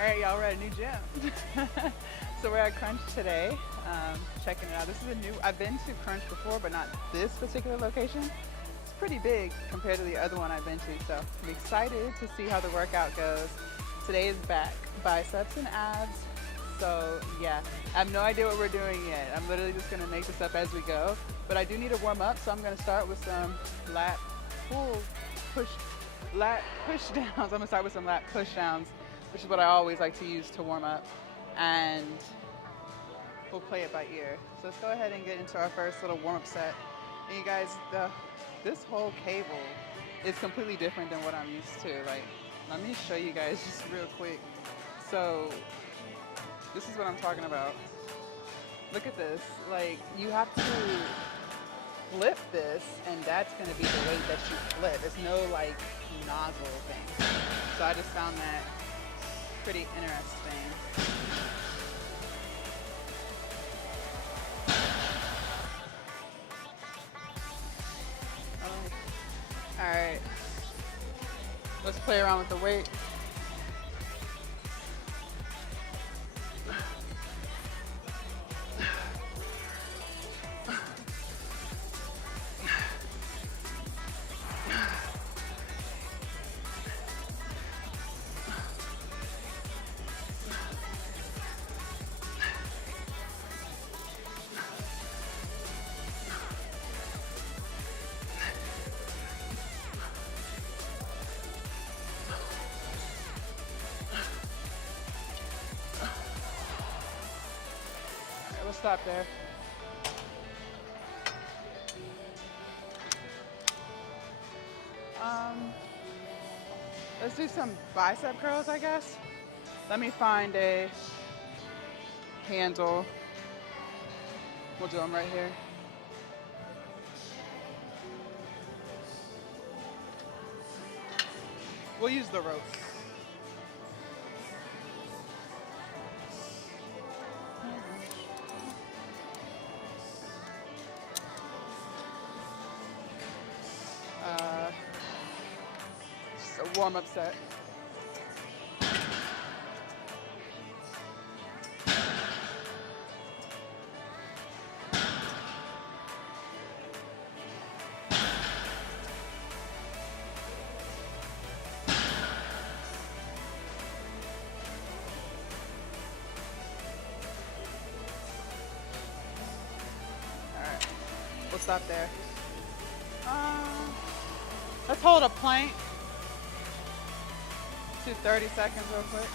All right, y'all, we're at a new gym. So we're at Crunch today, checking it out. This is a new, I've been to Crunch before, but not this particular location. It's pretty big compared to the other one I've been to, so I'm excited to see how the workout goes. Today is back, biceps and abs. So yeah, I have no idea what we're doing yet. I'm literally just gonna make this up as we go. But I do need to warm up, so I'm gonna start with some lat pull, push, lat push downs. I'm gonna start with some lat push downs, which is what I always like to use to warm up. And we'll play it by ear. So let's go ahead and get into our first little warm up set. And you guys, this whole cable is completely different than what I'm used to. Like, let me show you guys just real quick. So this is what I'm talking about. Look at this. Like, you have to flip this, and that's going to be the weight that you flip. It's no, like, nozzle thing. So I just found that pretty interesting. All right. Let's play around with the weight. We'll stop there. Let's do some bicep curls, I guess. Let me find a handle. We'll do them right here. We'll use the rope. Just a warm-up set. We'll stop there. Let's hold a plank to 30 seconds real quick.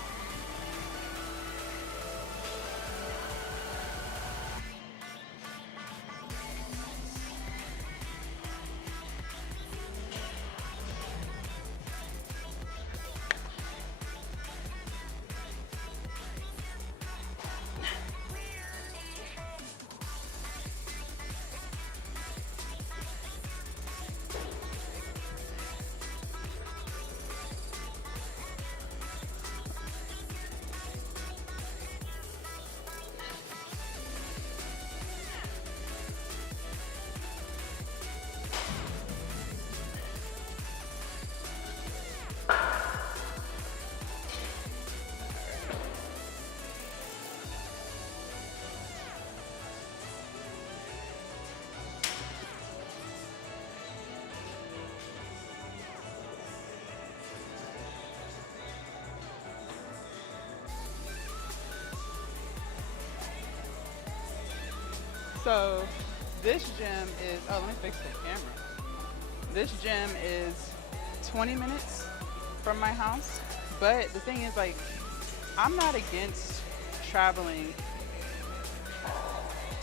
So this gym is, oh, let me fix the camera. This gym is 20 minutes from my house. But the thing is, like, I'm not against traveling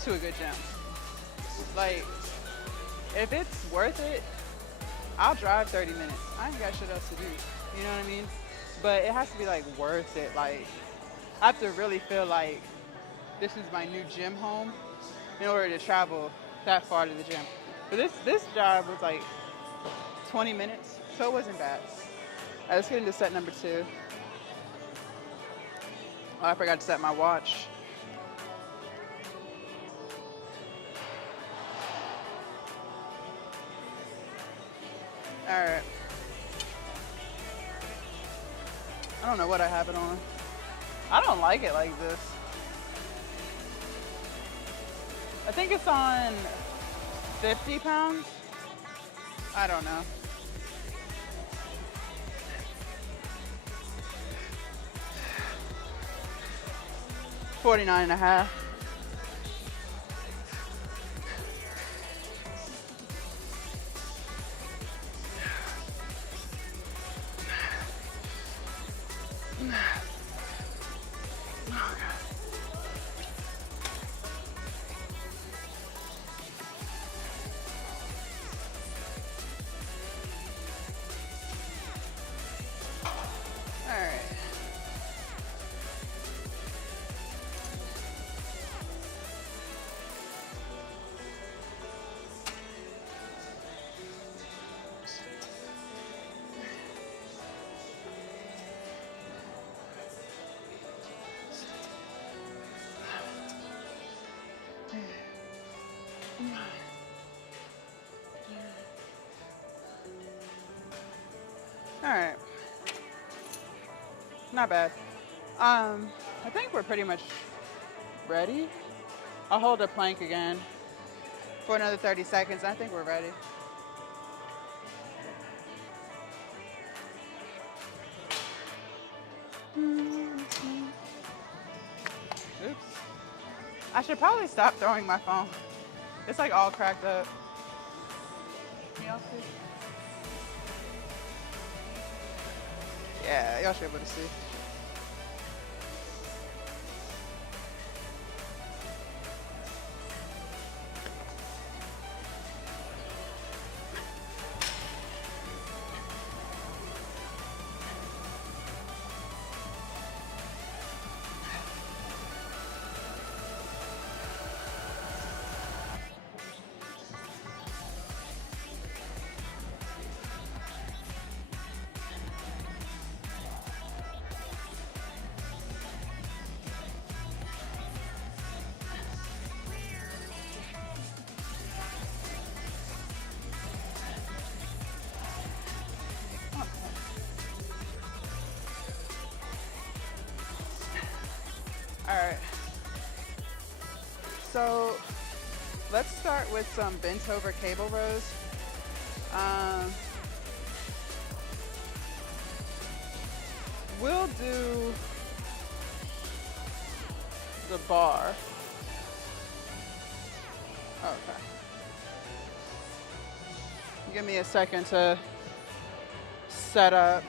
to a good gym. Like, if it's worth it, I'll drive 30 minutes. I ain't got shit else to do. You know what I mean? But it has to be, like, worth it. Like, I have to really feel like this is my new gym home in order to travel that far to the gym. But this drive was like 20 minutes, so it wasn't bad. All right, let's get into set number 2. Oh, I forgot to set my watch. All right. I don't know what I have it on. I don't like it like this. I think it's on 50 pounds. I don't know. 49 and a half. All right. All right. Not bad. I think we're pretty much ready. I'll hold the plank again for another 30 seconds. I think we're ready. Oops. I should probably stop throwing my phone. It's like all cracked up. Can y'all see? Yeah, y'all should be able to see. All right. So let's start with some bent over cable rows. We'll do the bar. Okay. Give me a second to set up.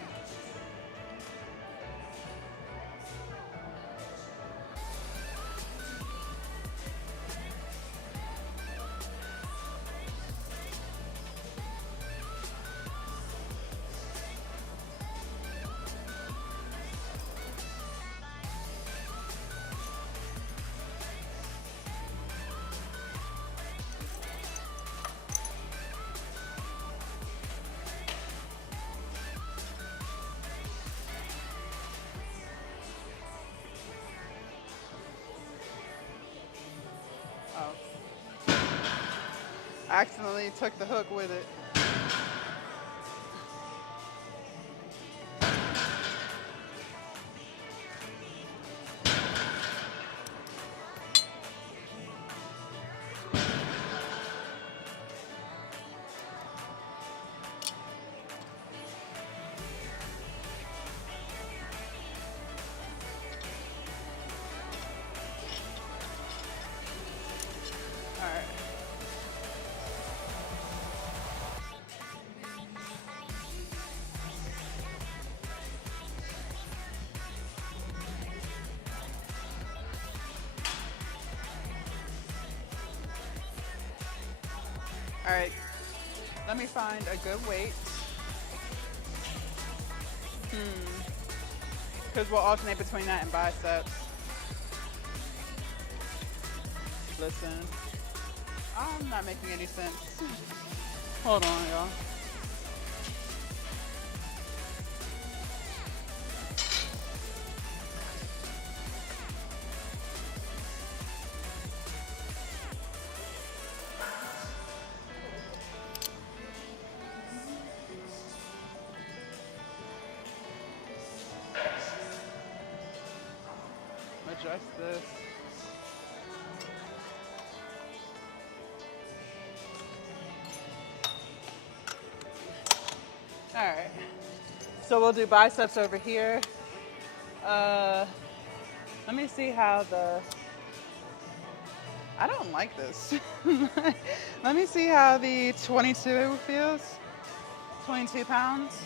Accidentally took the hook with it. All right. All right, let me find a good weight. Because we'll alternate between that and biceps. Listen, I'm not making any sense. Hold on, y'all. adjust this. All right. So we'll do biceps over here. Let me see how I don't like this. Let me see how the 22 feels. 22 pounds.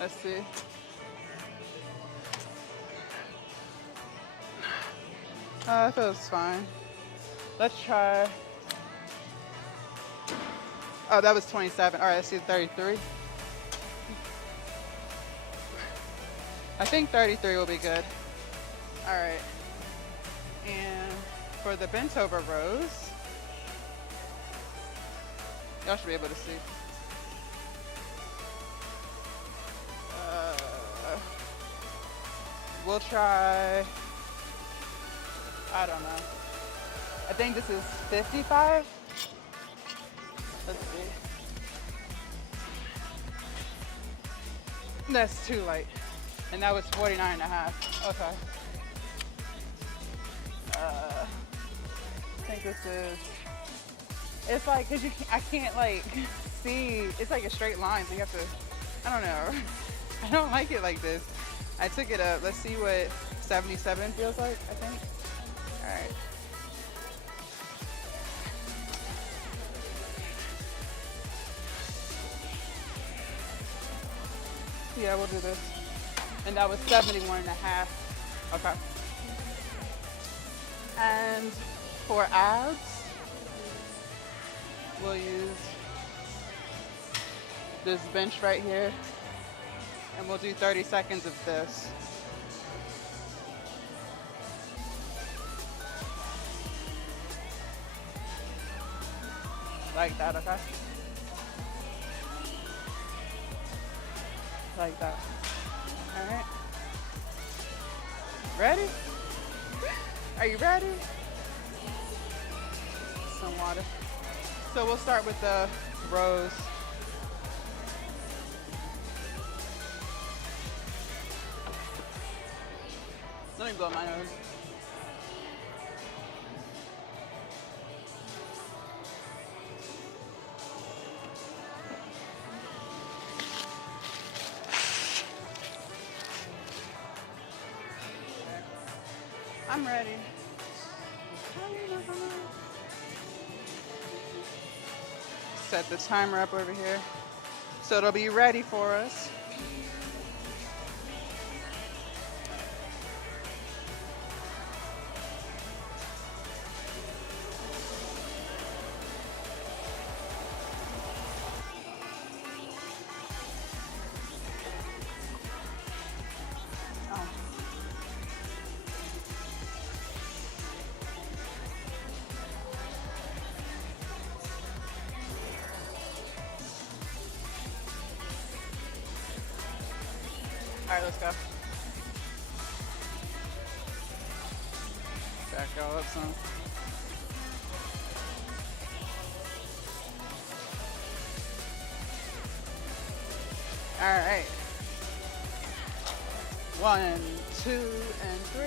Let's see. That feels fine. Let's try. Oh, that was 27. All right, let's do 33. I think 33 will be good. All right. And for the bent over rows, y'all should be able to see. We'll try, I don't know. I think this is 55. Let's see. That's too light. And that was 49 and a half. Okay. I think this is, it's like, cause I can't like see, it's like a straight line, so you have to, I don't know. I don't like it like this. I took it up. Let's see what 77 feels like, I think. All right. Yeah, we'll do this. And that was 71 and a half. Okay. And for abs, we'll use this bench right here. And we'll do 30 seconds of this. Like that, okay? Like that. All right. Ready? Are you ready? Some water. So we'll start with the rows. Let me blow my nose. I'm ready. Set the timer up over here so it'll be ready for us. All right, let's go. Back y'all up some. All right. 1, 2, and 3.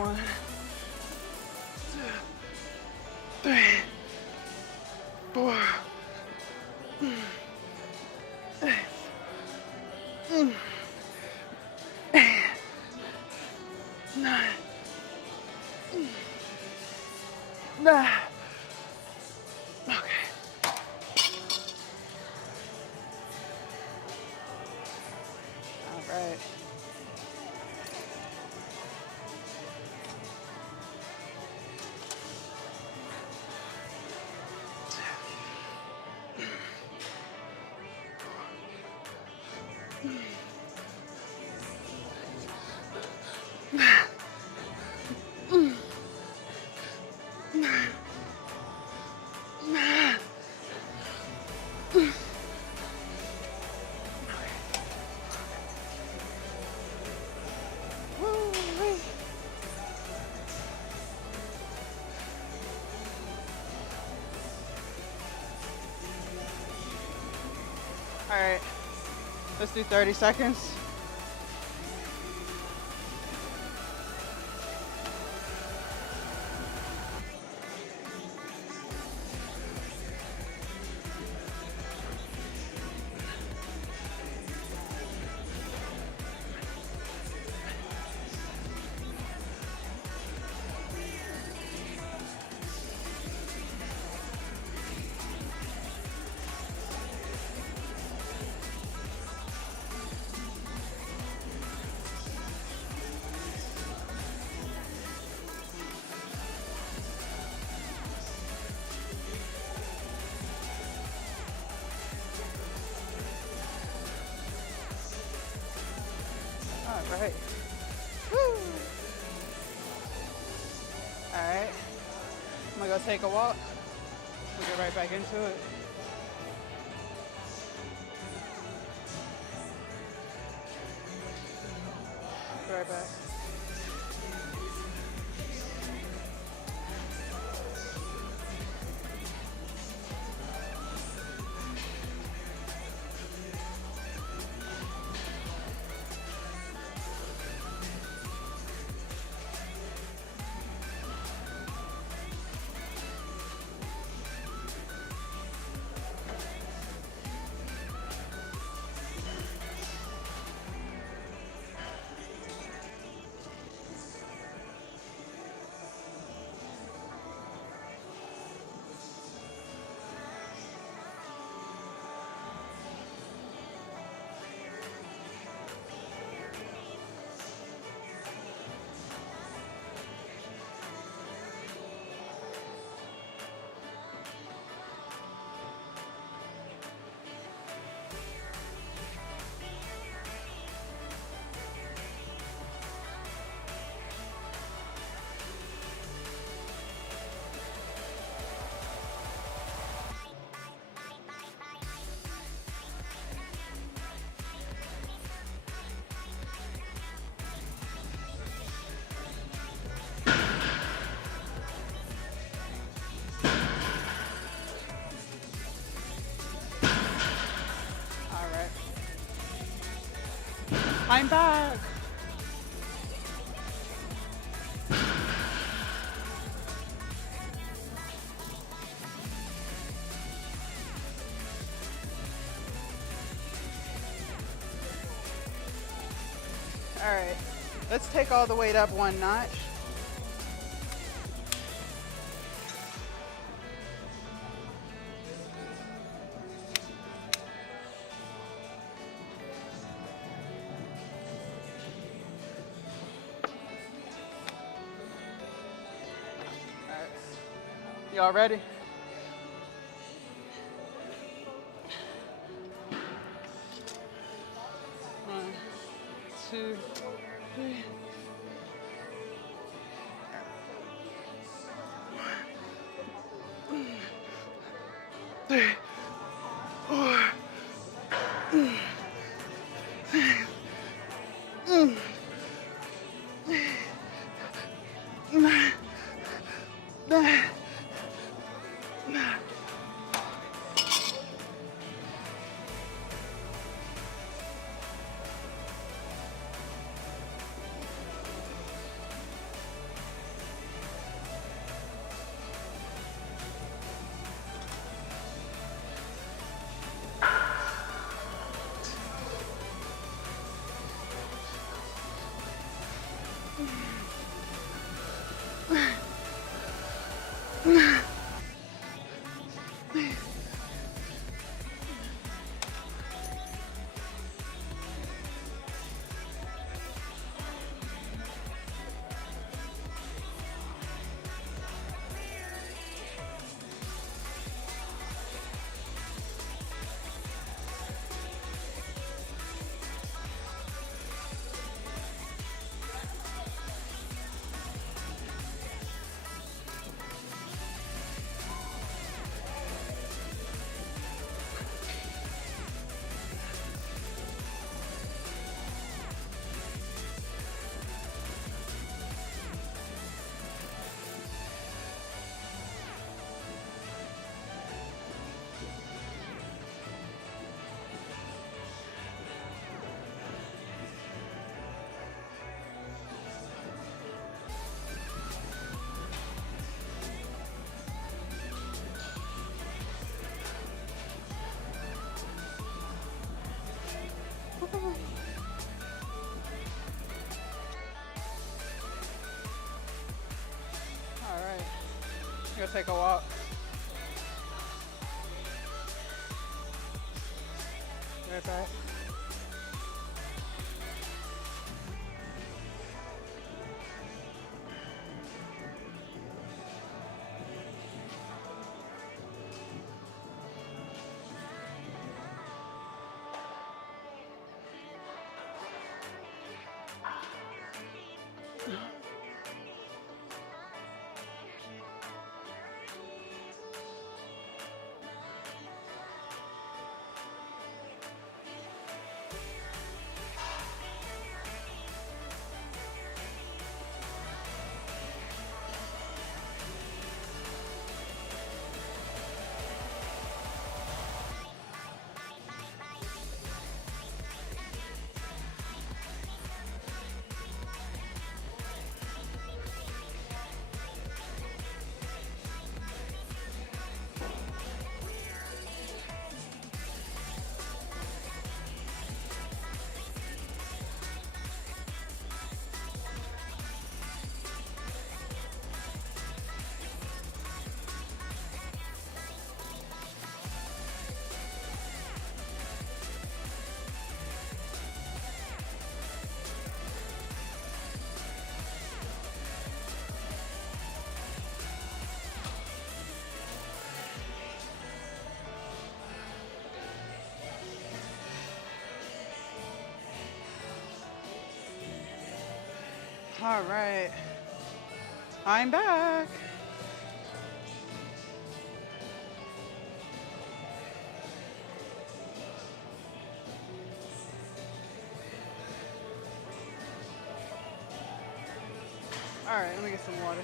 1, 2, 3, 4. 9. 9. Okay. All right. All right. Let's do 30 seconds. All right. Woo. All right. I'm gonna go take a walk. We'll get right back into it. Be right back. All right. I'm back. All right. Let's take all the weight up one notch. All right. Y'all ready? One, two, three. Three, four, nine, 9. go take a walk. Right back. All right, I'm back. All right, let me get some water.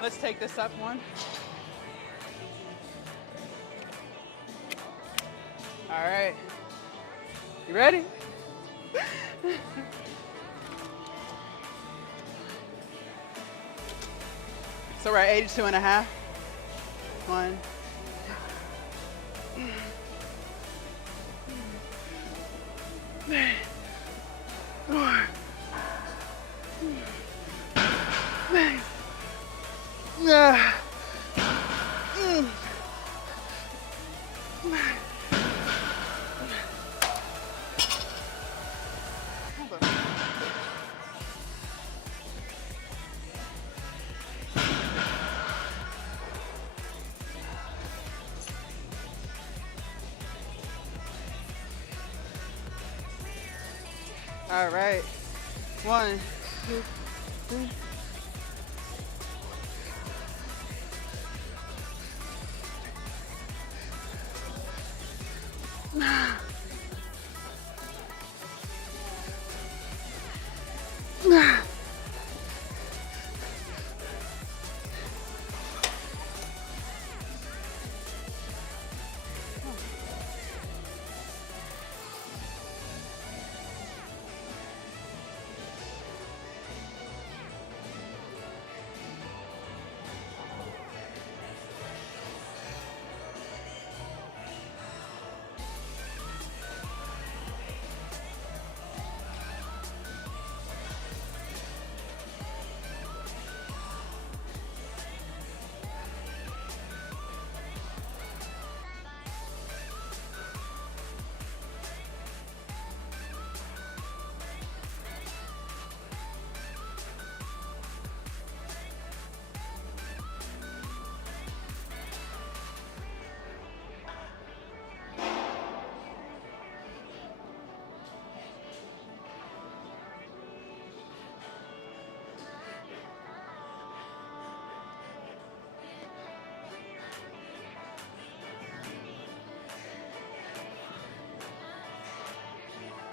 Let's take this up one. All right, you ready? So we're at 82 and a half. 1, 4, 5. All right, 1, 2, 3.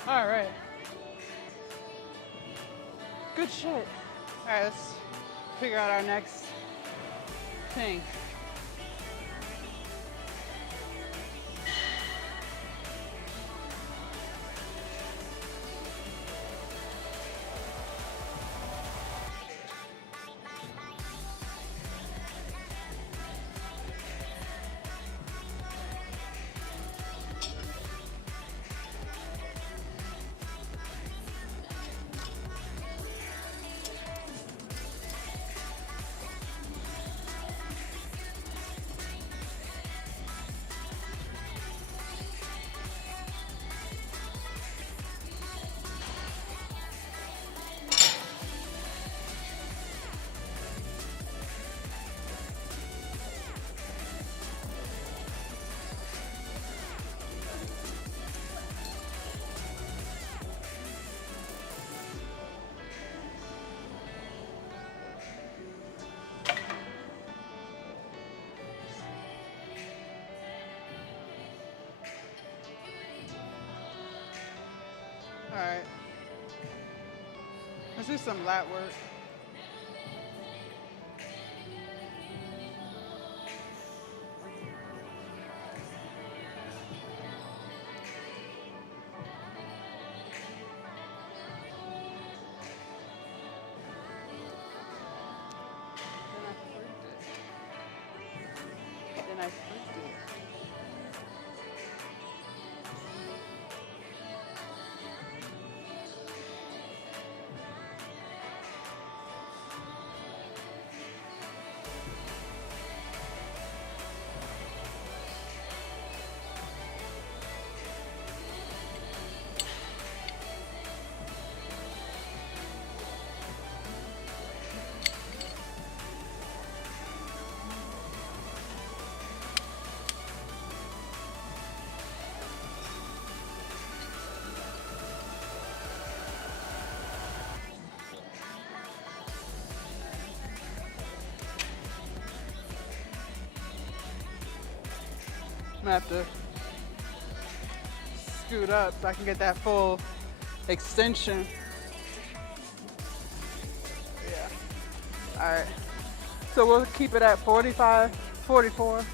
All right. Good shit. All right, let's figure out our next thing. Let's do some lat work. Then I freaked it. I'm gonna have to scoot up so I can get that full extension. Yeah. All right. So we'll keep it at 45, 44. I'm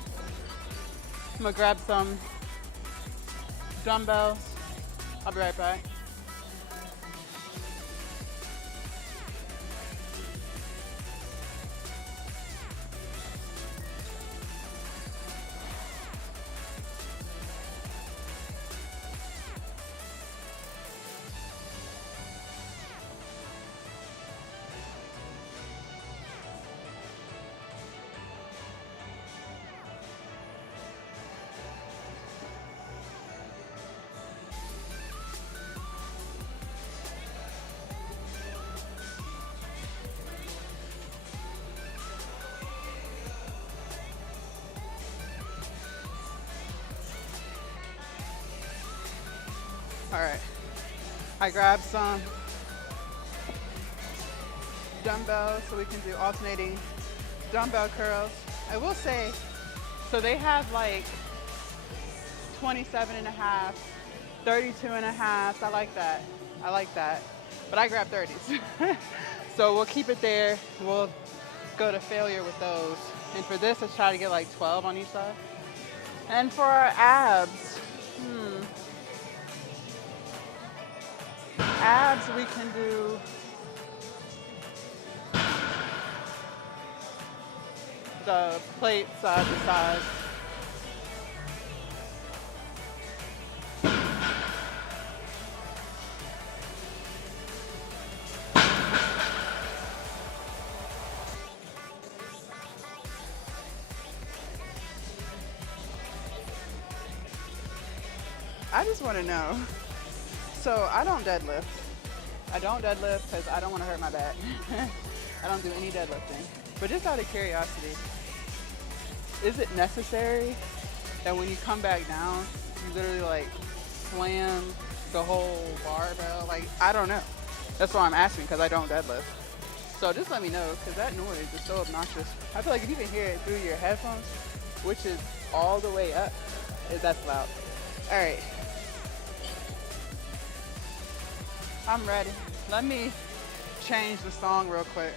gonna grab some dumbbells. I'll be right back. All right. I grabbed some dumbbells so we can do alternating dumbbell curls. I will say, so they have like 27 and a half, 32 and a half. I like that. I like that. But I grabbed 30s. So we'll keep it there. We'll go to failure with those. And for this, let's try to get like 12 on each side. And for our abs, abs we can do the plate side to side. I just want to know. So I don't deadlift. I don't deadlift because I don't want to hurt my back. I don't do any deadlifting. But just out of curiosity, is it necessary that when you come back down, you literally like slam the whole barbell? Like, I don't know. That's why I'm asking, because I don't deadlift. So just let me know, because that noise is so obnoxious. I feel like if you can hear it through your headphones, which is all the way up, that's loud. All right. I'm ready. Let me change the song real quick.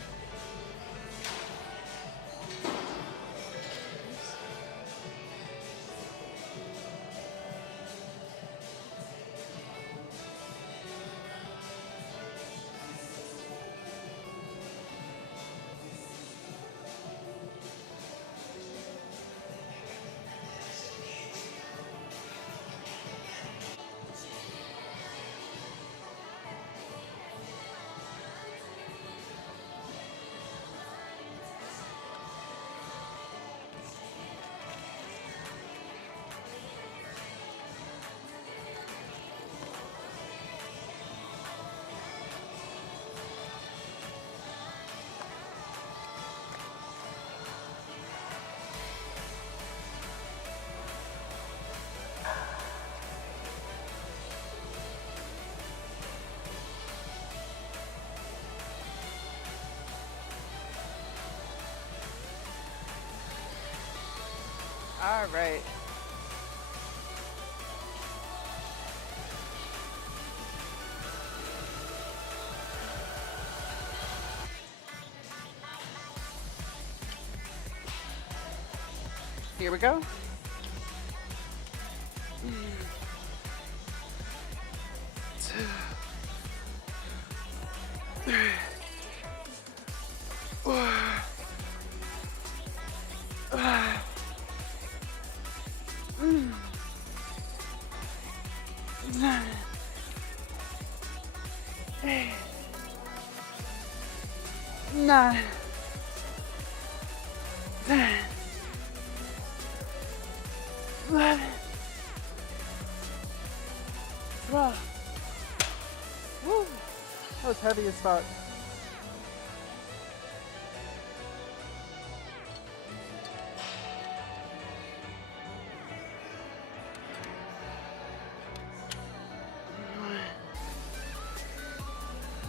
All right. Here we go. Two, three, four, five, 9, 8, 9, 10, 11, 12. Woo! That was heavy as fuck.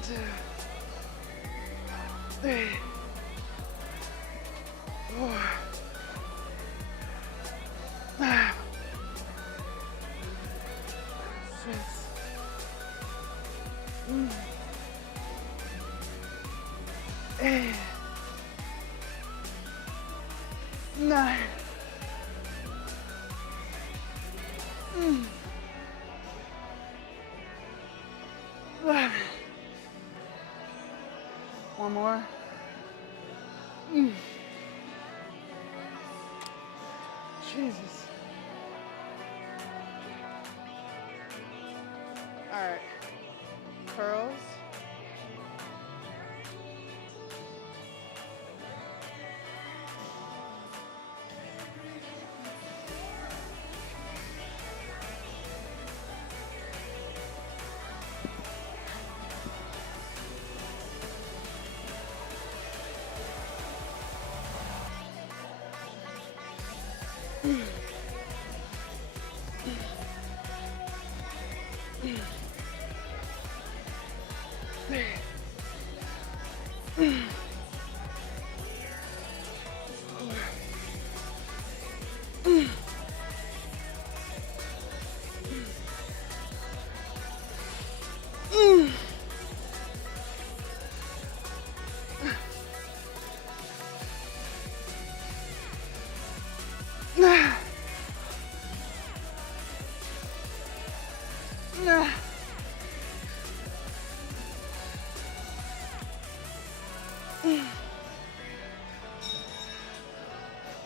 Two, three, four, five, 6, 8, 9, 11. One more. Jesus. All right. Curls.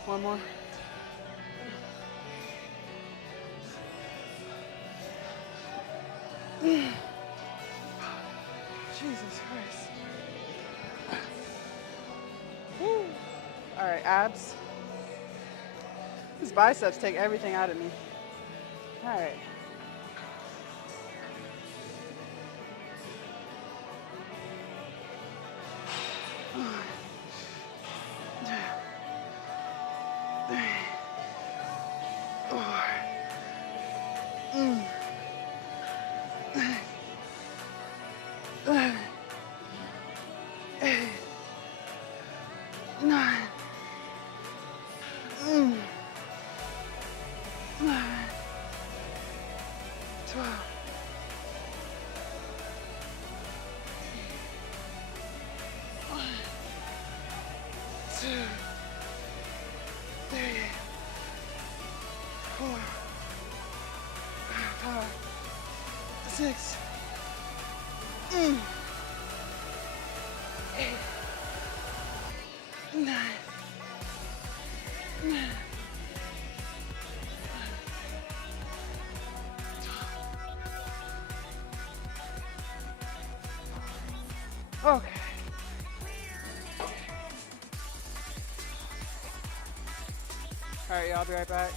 One more. Jesus Christ. Woo. All right, abs. These biceps take everything out of me. All right. Six. 8, 9. Okay. All right, y'all, I'll be right back.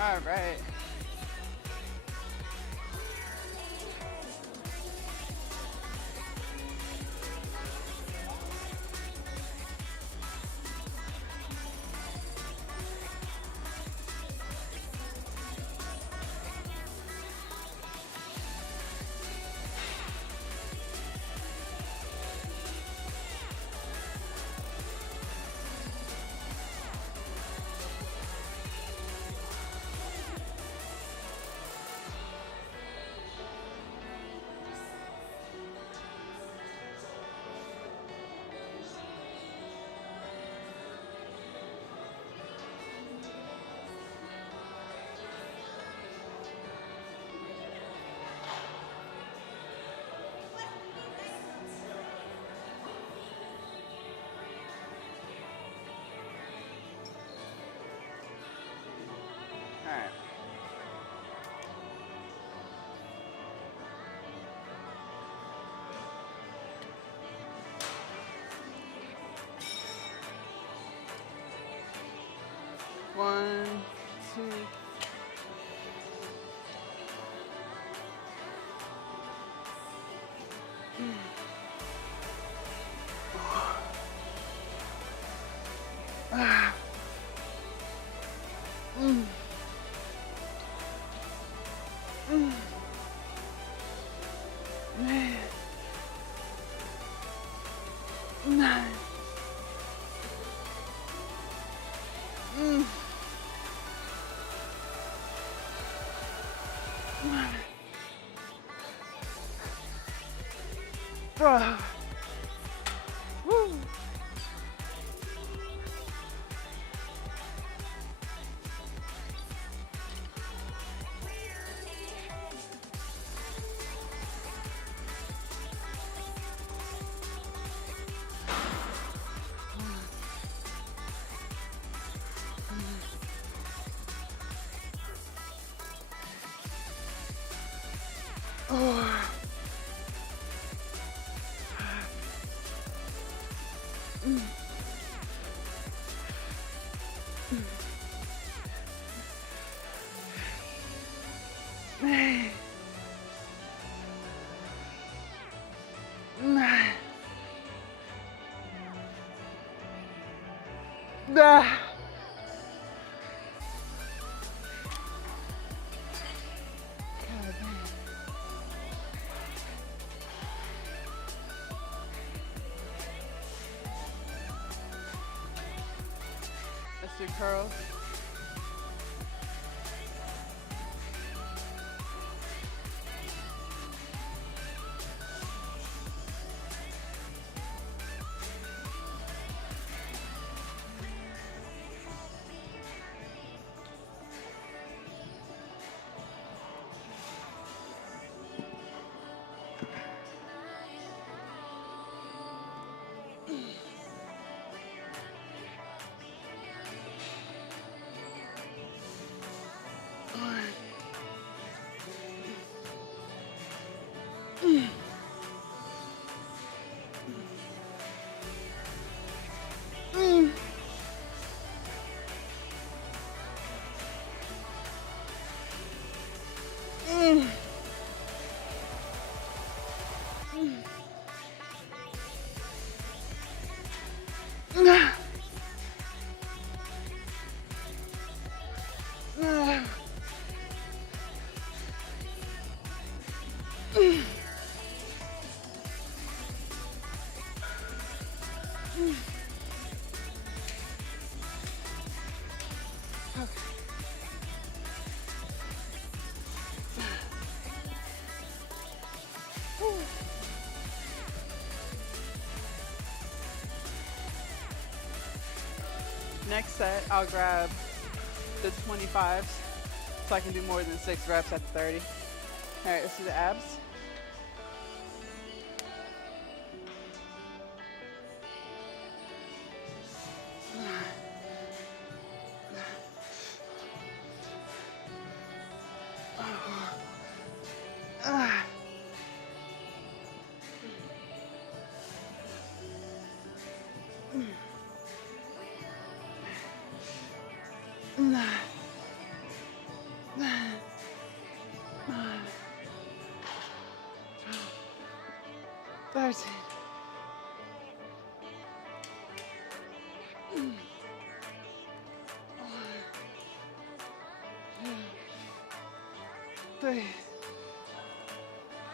All right. All right. One, two. Ah. Mm. Mm. Man. Nine. Mm. Bro. Woo. Oh. Mm. Man. Nine. Ah. God damn. Let's do curls. Mm. Mm. Ah. Ah. Next set, I'll grab the 25s so I can do more than 6 reps at the 30. All right, let's do the abs. Ah. 3,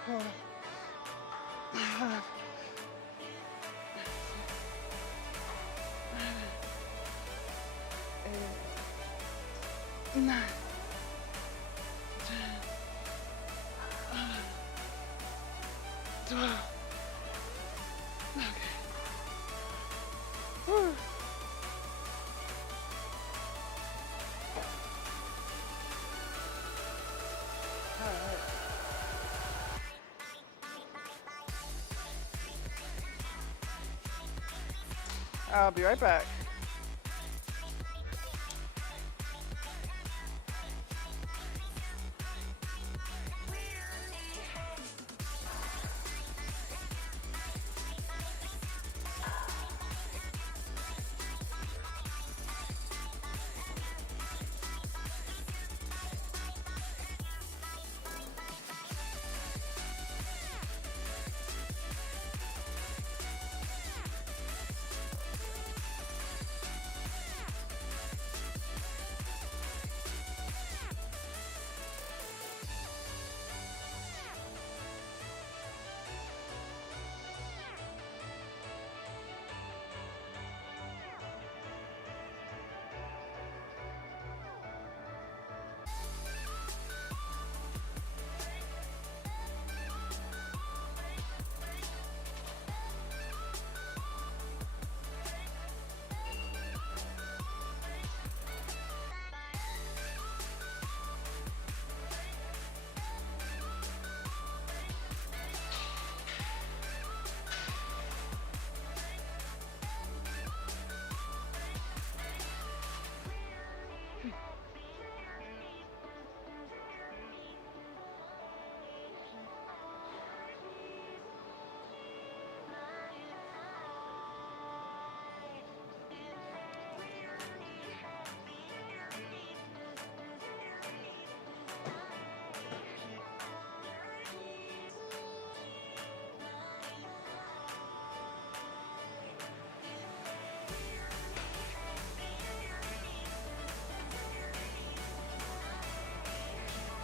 4, 5, 8, 9, 10, 11, 12. Okay. Whew. All right. I'll be right back.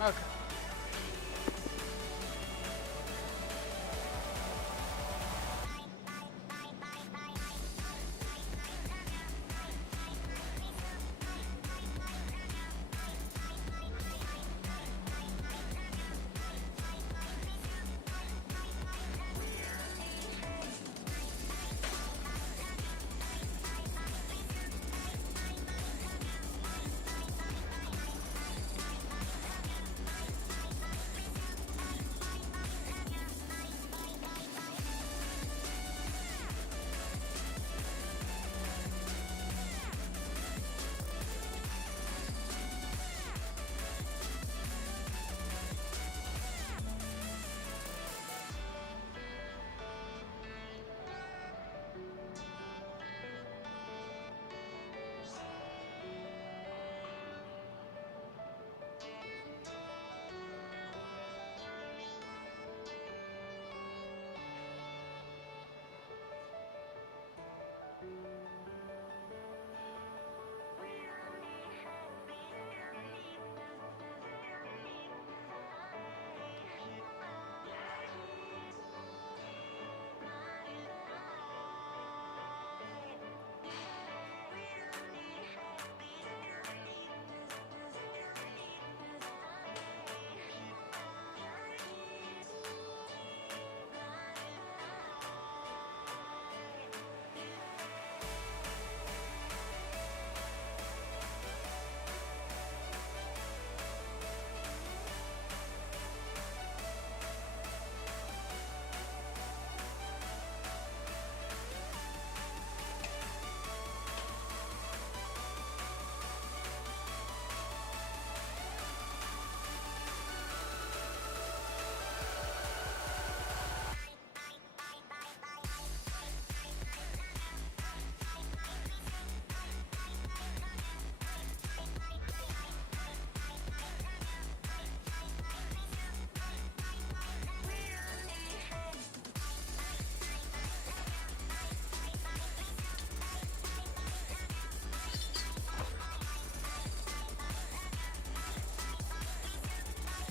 Okay.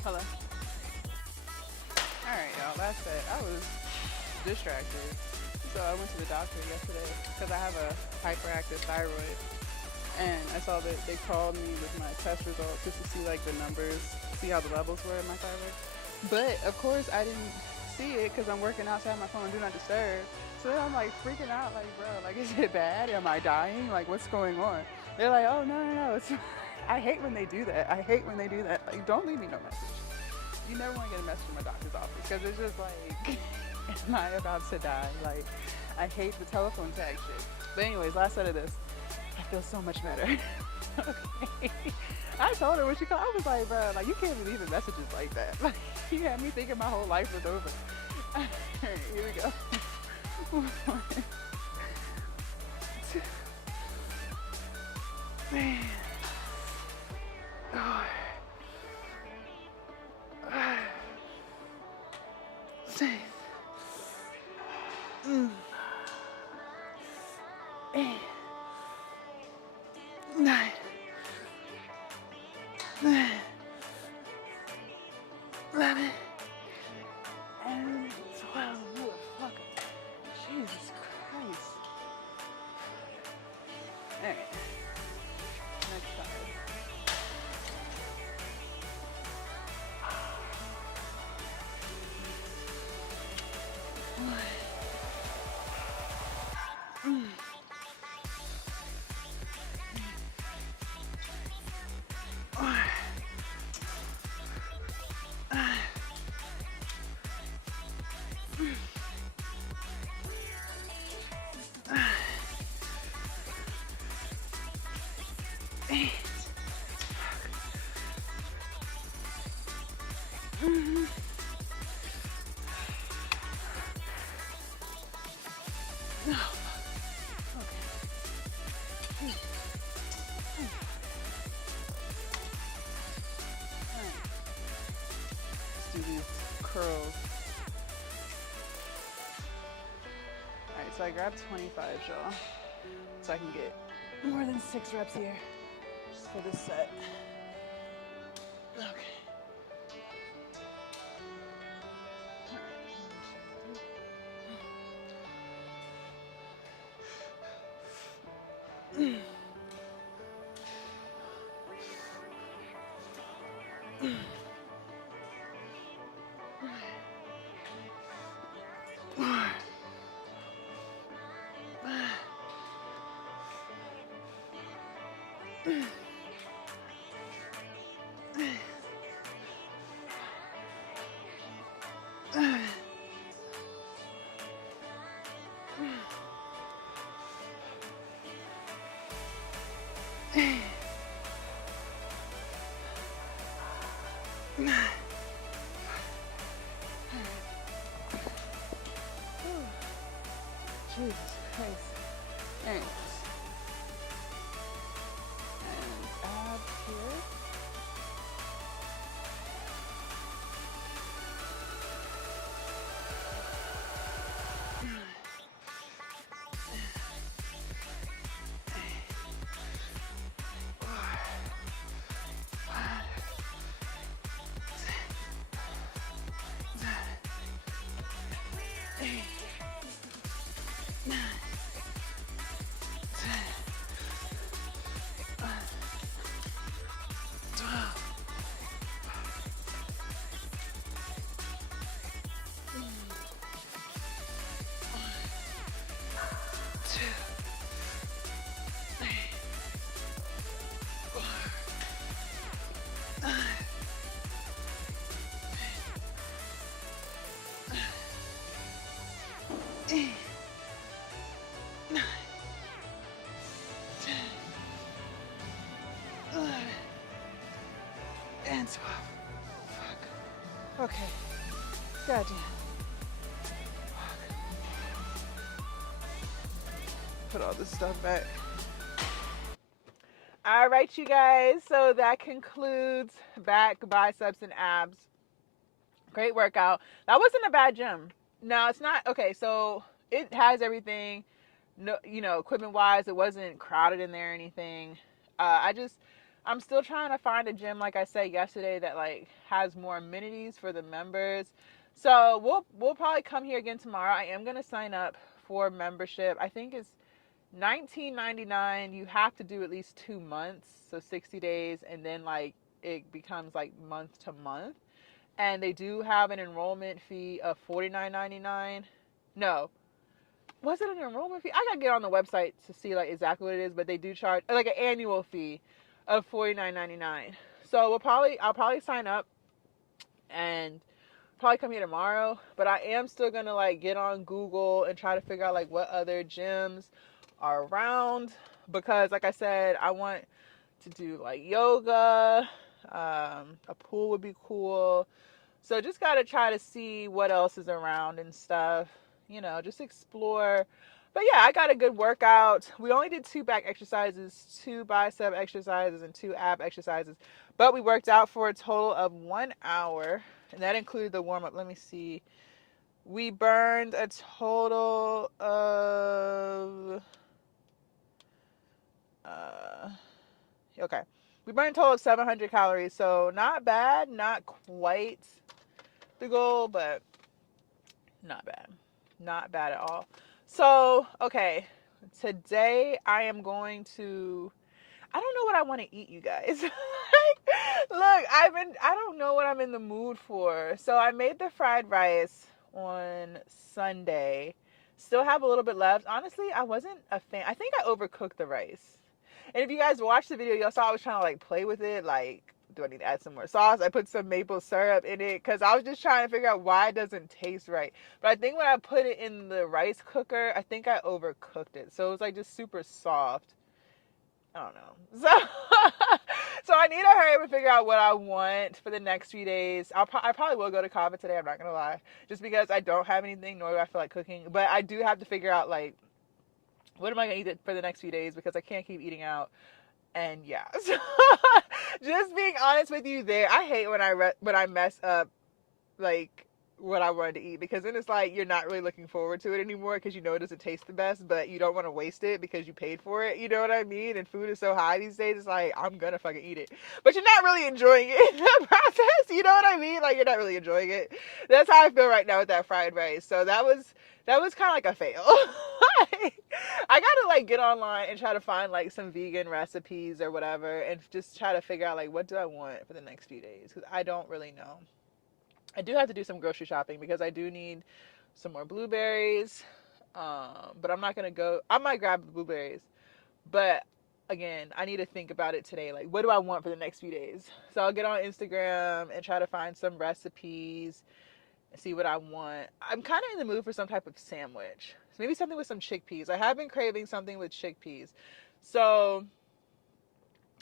Hello. All right, y'all. Last set. I was distracted, so I went to the doctor yesterday because I have a hyperactive thyroid, and I saw that they called me with my test results just to see like the numbers, see how the levels were in my thyroid. But of course, I didn't see it because I'm working outside my phone, do not disturb. So then I'm like freaking out, like, bro, like, is it bad? Am I dying? Like, what's going on? They're like, oh, no, no, no. It's I hate when they do that. I hate when they do that. Like, don't leave me no message. You never want to get a message from my doctor's office because it's just like, am I about to die? Like, I hate the telephone tag shit. But anyways, last set of this. I feel so much better. Okay. I told her when she called, I was like, bro, like, you can't be leaving messages like that. Like, you had me thinking my whole life was over. All right, here we go. One, two, man. Oh. Six. 8. 9. 11. And 12. Motherfucker. Jesus Christ. Alright. Next time. Let's do these curls. Alright, so I grabbed 25, y'all. So I can get more than 6 reps here for this set. Okay. Jesus Christ. Anyways. And abs here. And 12. Fuck. Okay. Goddamn. Fuck. Put all this stuff back. All right, you guys. So that concludes back, biceps, and abs. Great workout. That wasn't a bad gym. No, it's not. Okay, so it has everything. No, equipment wise, it wasn't crowded in there or anything. I'm still trying to find a gym, like I said yesterday, that like has more amenities for the members. So we'll probably come here again tomorrow. I am gonna sign up for membership. I think it's $19.99. You have to do at least 2 months, so 60 days, and then like it becomes like month to month. And they do have an enrollment fee of $49.99. No, was it an enrollment fee? I gotta get on the website to see like exactly what it is, but they do charge like an annual fee of $49.99. So I'll probably sign up and probably come here tomorrow. But I am still gonna like get on Google and try to figure out like what other gyms are around, because like I said, I want to do like yoga. A pool would be cool. So just gotta try to see what else is around and stuff. Just explore. But yeah, I got a good workout. We only did 2 back exercises, 2 bicep exercises, and 2 ab exercises. But we worked out for a total of 1 hour. And that included the warm up. Let me see. We burned a total of okay. We burned a total of 700 calories. So not bad, not quite the goal, but not bad. Not bad at all. So, okay. Today I am going to I don't know what I want to eat, you guys. Look, I don't know what I'm in the mood for. So I made the fried rice on Sunday. Still have a little bit left. Honestly, I wasn't a fan. I think I overcooked the rice. And if you guys watched the video, y'all saw I was trying to like play with it. Like, do I need to add some more sauce? I put some maple syrup in it because I was just trying to figure out why it doesn't taste right. But I think when I put it in the rice cooker, I think I overcooked it. So it was like just super soft. I don't know. So I need to hurry up and figure out what I want for the next few days. I probably will go to Kava today. I'm not gonna lie, just because I don't have anything, nor do I feel like cooking. But I do have to figure out like what am I gonna eat for the next few days, because I can't keep eating out. And yeah, so just being honest with you, there, I hate when I mess up like what I wanted to eat, because then it's like you're not really looking forward to it anymore because you know it doesn't taste the best, but you don't want to waste it because you paid for it. You know what I mean? And food is so high these days. It's like I'm gonna fucking eat it, but you're not really enjoying it in the process. You know what I mean? Like you're not really enjoying it. That's how I feel right now with that fried rice. So that was kind of like a fail. I gotta like get online and try to find like some vegan recipes or whatever, and just try to figure out like what do I want for the next few days, because I don't really know. I do have to do some grocery shopping because I do need some more blueberries. But I'm not gonna go. I might grab the blueberries, but again, I need to think about it today. Like, what do I want for the next few days? So I'll get on Instagram and try to find some recipes and see what I want. I'm kind of in the mood for some type of sandwich. So maybe something with some chickpeas. I have been craving something with chickpeas. So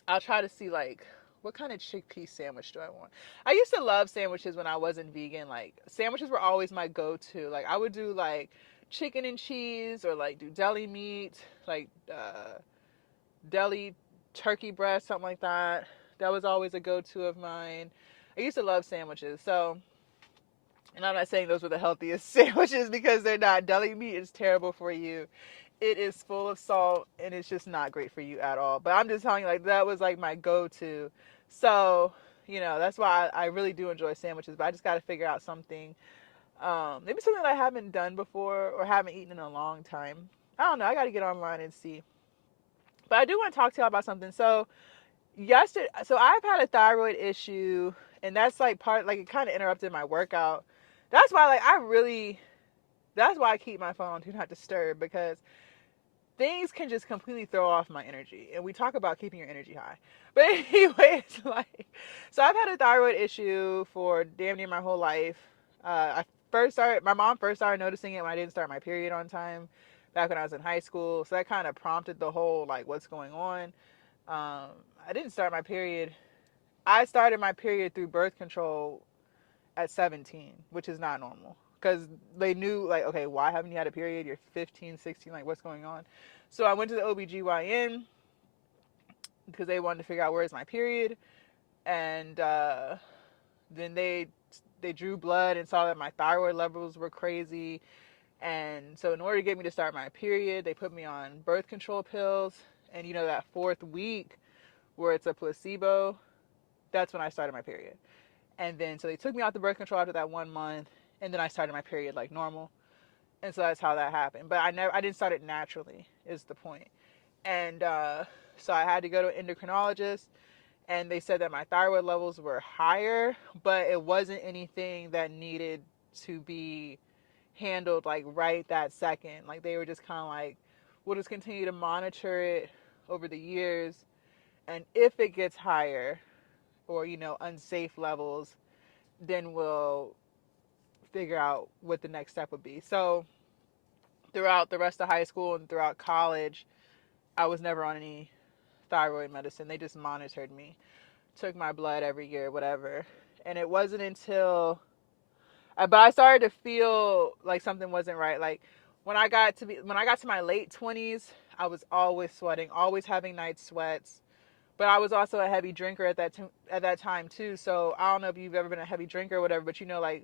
I'll try to see like what kind of chickpea sandwich do I want? I used to love sandwiches when I wasn't vegan. Like sandwiches were always my go-to. Like I would do like chicken and cheese, or like do deli meat, like deli turkey breast, something like that. That was always a go-to of mine. I used to love sandwiches. So, and I'm not saying those were the healthiest sandwiches, because they're not. Deli meat is terrible for you. It is full of salt and it's just not great for you at all. But I'm just telling you, like, that was like my go-to. So, that's why I really do enjoy sandwiches. But I just got to figure out something, maybe something that I haven't done before or haven't eaten in a long time. I don't know. I got to get online and see. But I do want to talk to y'all about something. So I've had a thyroid issue, and that's like like it kind of interrupted my workout. That's why that's why I keep my phone do not disturb, because things can just completely throw off my energy. And we talk about keeping your energy high. But anyway, it's like, so I've had a thyroid issue for damn near my whole life. My mom first started noticing it when I didn't start my period on time back when I was in high school. So that kind of prompted the whole, like, what's going on. I didn't start my period. I started my period through birth control at 17, which is not normal. Because they knew, like, okay, why haven't you had a period? You're 15, 16, like, what's going on? So I went to the OBGYN because they wanted to figure out where's my period. And then they drew blood and saw that my thyroid levels were crazy. And so in order to get me to start my period, they put me on birth control pills. And, that 4th week where it's a placebo, that's when I started my period. And then so they took me off the birth control after that 1 month, and then I started my period like normal. And so that's how that happened. But I didn't start it naturally. Is the point. And so I had to go to an endocrinologist, and they said that my thyroid levels were higher, but it wasn't anything that needed to be handled like right that second. Like they were just kind of like, we'll just continue to monitor it over the years, and if it gets higher or unsafe levels, then we'll figure out what the next step would be. So throughout the rest of high school and throughout college, I was never on any thyroid medicine. They just monitored me, took my blood every year, whatever. And it wasn't until, but I started to feel like something wasn't right. Like when I got to my late 20s, I was always sweating, always having night sweats. But I was also a heavy drinker at that time too. So I don't know if you've ever been a heavy drinker or whatever, but like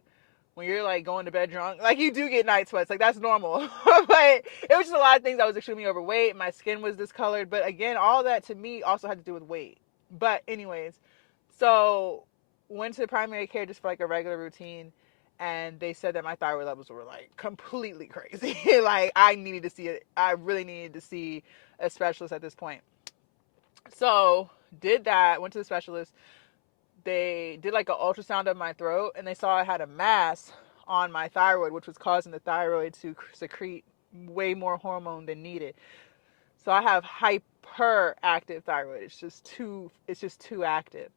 when you're like going to bed drunk, like you do get night sweats. Like that's normal. But it was just a lot of things. I was extremely overweight. My skin was discolored. But again, all that to me also had to do with weight. But anyways, so went to primary care just for like a regular routine, and they said that my thyroid levels were like completely crazy. Like I needed to see it. I really needed to see a specialist at this point. So did that. Went to the specialist. They did like an ultrasound of my throat, and they saw I had a mass on my thyroid, which was causing the thyroid to secrete way more hormone than needed. So I have hyperactive thyroid. It's just too active.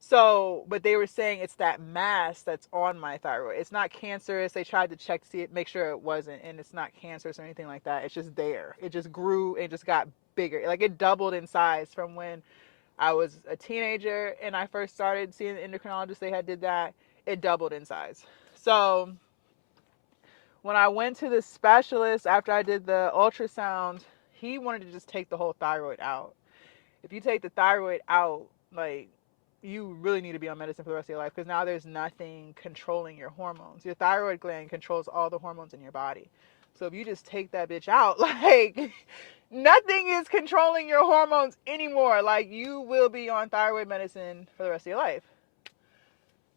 So, but they were saying it's that mass that's on my thyroid. It's not cancerous. They tried to check to see it, make sure it wasn't, and it's not cancerous or anything like that. It's just there. It just grew and just got bigger. Like it doubled in size from when I was a teenager and I first started seeing the endocrinologist. They had did that. It doubled in size. So when I went to the specialist after I did the ultrasound, he wanted to just take the whole thyroid out. If you take the thyroid out, like you really need to be on medicine for the rest of your life because now there's nothing controlling your hormones. Your thyroid gland controls all the hormones in your body. So if you just take that bitch out, like nothing is controlling your hormones anymore. Like you will be on thyroid medicine for the rest of your life.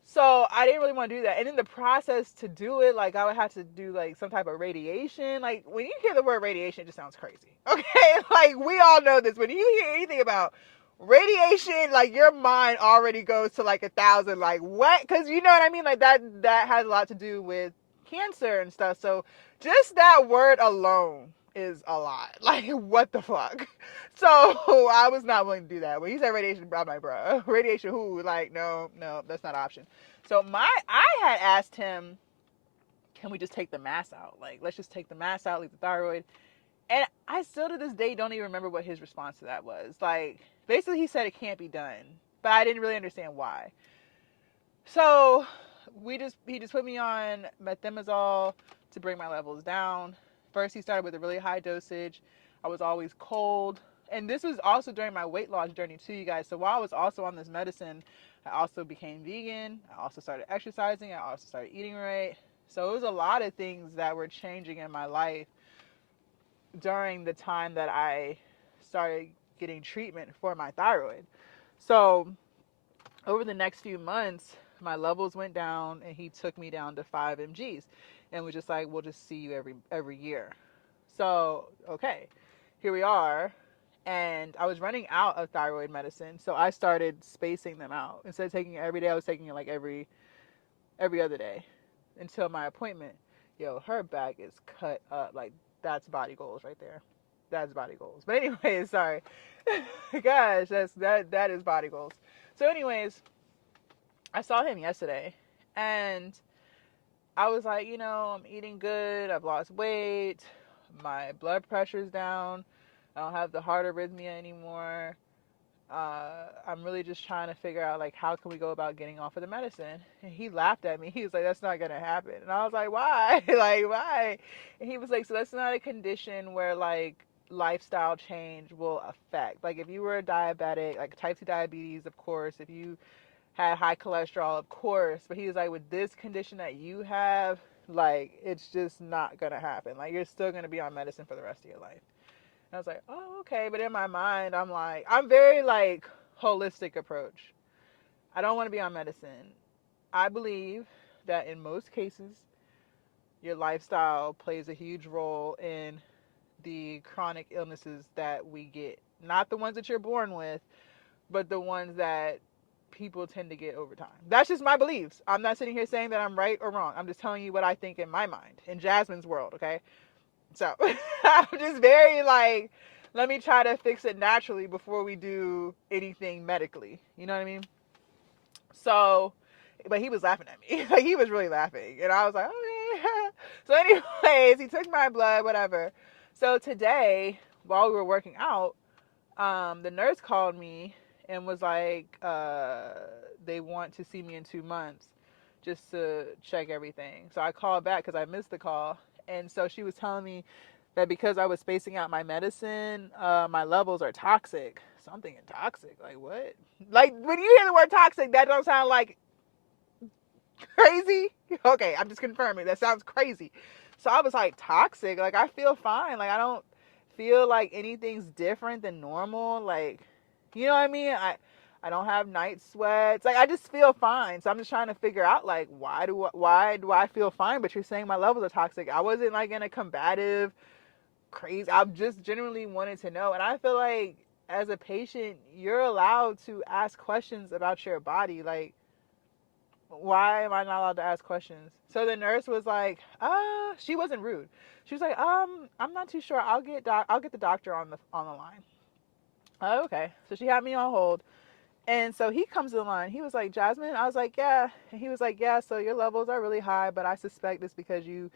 So I didn't really want to do that. And in the process to do it, like I would have to do like some type of radiation. Like when you hear the word radiation, it just sounds crazy. Okay, like we all know this. When you hear anything about radiation, like your mind already goes to like 1,000. Like what? Because you know what I mean. Like that has a lot to do with cancer and stuff. So just that word alone is a lot. Like what the fuck? So I was not willing to do that. When he said radiation, I'm like, bro, radiation who? Like, no, that's not an option. So I had asked him, can we just take the mass out? Like, let's just take the mass out, leave the thyroid. And I still to this day don't even remember what his response to that was. Like, basically he said it can't be done, but I didn't really understand why. So he just put me on methimazole to bring my levels down. First he started with a really high dosage. I was always cold. And this was also during my weight loss journey too, you guys. So while I was also on this medicine, I also became vegan. I also started exercising. I also started eating right. So it was a lot of things that were changing in my life during the time that I started getting treatment for my thyroid. So over the next few months, my levels went down and he took me down to 5 mgs and was just like, we'll just see you every year. So, okay, here we are. And I was running out of thyroid medicine, so I started spacing them out. Instead of taking it every day, I was taking it like every other day until my appointment. Yo, her back is cut up. Like, that's body goals right there. That's body goals. But anyways, sorry. Gosh, that is body goals. So anyways, I saw him yesterday and I was like, I'm eating good. I've lost weight. My blood pressure's down. I don't have the heart arrhythmia anymore. I'm really just trying to figure out like how can we go about getting off of the medicine. And he laughed at me. He was like, that's not gonna happen. And I was like, why? Like why? And he was like, so that's not a condition where like lifestyle change will affect. Like if you were a diabetic, like type 2 diabetes, of course, if you had high cholesterol, of course, but he was like, with this condition that you have, like it's just not gonna happen. Like you're still gonna be on medicine for the rest of your life. And I was like, oh, okay. But in my mind, I'm like, I'm very like holistic approach. I don't want to be on medicine. I believe that in most cases, your lifestyle plays a huge role in the chronic illnesses that we get. Not the ones that you're born with, but the ones that people tend to get over time. That's just my beliefs. I'm not sitting here saying that I'm right or wrong. I'm just telling you what I think in my mind, in Jasmine's world, okay? So I'm just very like, let me try to fix it naturally before we do anything medically. You know what I mean? So, but he was laughing at me. Like, he was really laughing. And I was like, okay. So, anyways, he took my blood, whatever. So, today, while we were working out, the nurse called me and was like, they want to see me in 2 months just to check everything. So, I called back because I missed the call. And so, she was telling me that because I was spacing out my medicine, my levels are toxic. So I'm thinking toxic, like what? Like when you hear the word toxic, that don't sound like crazy. Okay, I'm just confirming that sounds crazy. So I was like toxic, like I feel fine, like I don't feel like anything's different than normal, like you know what I mean? I don't have night sweats, like I just feel fine. So I'm just trying to figure out like why do I feel fine? But you're saying my levels are toxic. I wasn't like in a combative crazy. I've just genuinely wanted to know. And I feel like as a patient, you're allowed to ask questions about your body. Like, why am I not allowed to ask questions? So the nurse was like, she wasn't rude. She was like, I'm not too sure. I'll get the doctor on the line. Oh, okay. So she had me on hold. And so he comes to the line. He was like, Jasmine? I was like, yeah. And he was like, yeah, so your levels are really high, but I suspect it's because you've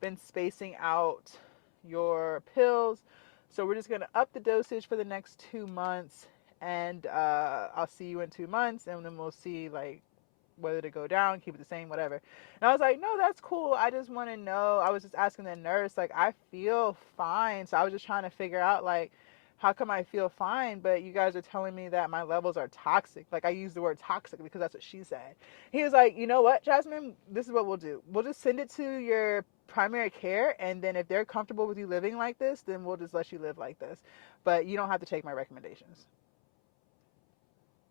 been spacing out your pills. So we're just going to up the dosage for the next 2 months. And I'll see you in 2 months. And then we'll see, like, whether to go down, keep it the same, whatever. And I was like, no, that's cool. I just want to know. I was just asking the nurse, like, I feel fine. So I was just trying to figure out, like, how come I feel fine, but you guys are telling me that my levels are toxic? Like, I used the word toxic because that's what she said. He was like, you know what, Jasmine? This is what we'll do. We'll just send it to your primary care, and then if they're comfortable with you living like this, then we'll just let you live like this. But you don't have to take my recommendations.